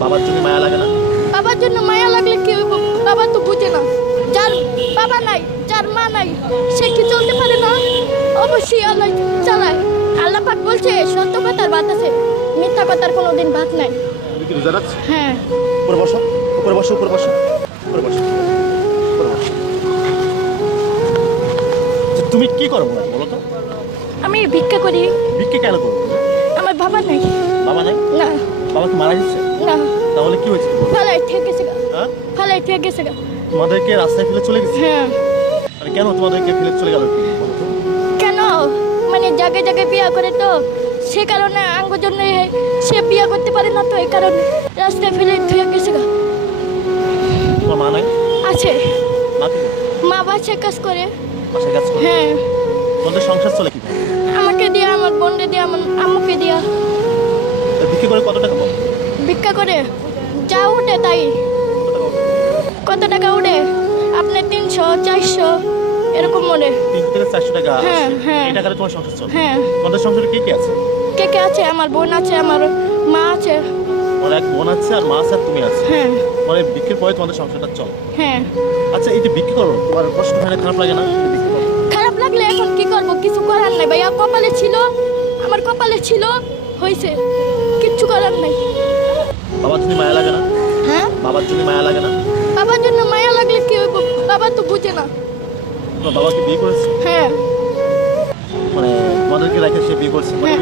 বাবার জন্য মায়া লাগে না? বাবার জন্য মায়া লাগলে কি হইব? বাবা তো বুঝে না। যার বাবা নাই, যার মা নাই, সে কি চলতে পারে না? অবশ্যই আল্লাহ চালায়। আল্লাহ পাক বলছে সত্য কথার ভাত আছে, মিথ্যা কথার কোনোদিন ভাত নাই। তুমি কি রোজা রাখছো? হ্যাঁ। উপরে বসো, উপরে বসো, উপরে বসো, উপরে বসো, উপরে বসো। আচ্ছা, তুমি কি করো বলো তো? আমি ভিক্ষা করি। ভিক্ষে কেন করো তুমি? আমার বাবা নাই। বাবা নাই? না। বাবা কি মারা গেছে? না। তাহলে কি হয়েছে? ফালাই থেকে গেছে গা। হ্যাঁ? ফালাই থেকে গেছে গা। তোমাদেরকে রাস্তায় ফেলে চলে গেছে? হ্যাঁ। মানে কেন তোমাদেরকে ফেলে চলে গেল? কেন? মানে জায়গায় জায়গায় বিয়া করে তো, সে কারণে আঙ্গ জন্য সে বিয়া করতে পারে না, তো এই কারণে রাস্তায় ফেলে থেকে গেছে গা। তোমার মা নাই? আছে। মা কি করে? মা বাসায় কাজ করে। বাসায় কাজ করে? হ্যাঁ। তোমাদের সংসার চলে কি? আমাকে দিয়া, আমার বোনকে দিয়া, আমার আম্মুকে দিয়া। ভিক্ষে করে কত টাকা পাও? ভিক্ষা করে যা উঠে তাই। কত টাকা উঠে? আপনার 300, 400 এরকম মনে। 300 থেকে 400 টাকা। হ্যাঁ, হ্যাঁ। এই টাকাতে তোমার সংসার চলে? হ্যাঁ। তোমাদের সংসারে কে কে আছে? কে কে আছে? আমার বোন আছে, আমার মা আছে। তোমার এক বোন আছে আর মা আছে আর তুমি আছে। হ্যাঁ। মানে ভিক্ষের পরে তোমাদের সংসারটা চলে। হ্যাঁ। আচ্ছা, এই যে ভিক্ষে করো, তোমার কষ্ট হয় না, খারাপ লাগে না? ভিক্ষে করো। খারাপ লাগলে এখন কি করব? কিছু করার নাই ভাইয়া। কপালে ছিল, আমার কপালে ছিল, হয়েছে, কিচ্ছু করার নাই। বাবার জন্য মায়া লাগে না? হ্যাঁ। বাবার জন্য মায়া লাগে না? বাবার জন্য মায়া লাগলে কি হইব? বাবা তো বুঝে না। তোমার বাবাকে বিয়ে করেছে? হ্যাঁ। মানে তোমাদেরকে রেখে সে বিয়ে করছে? হ্যাঁ।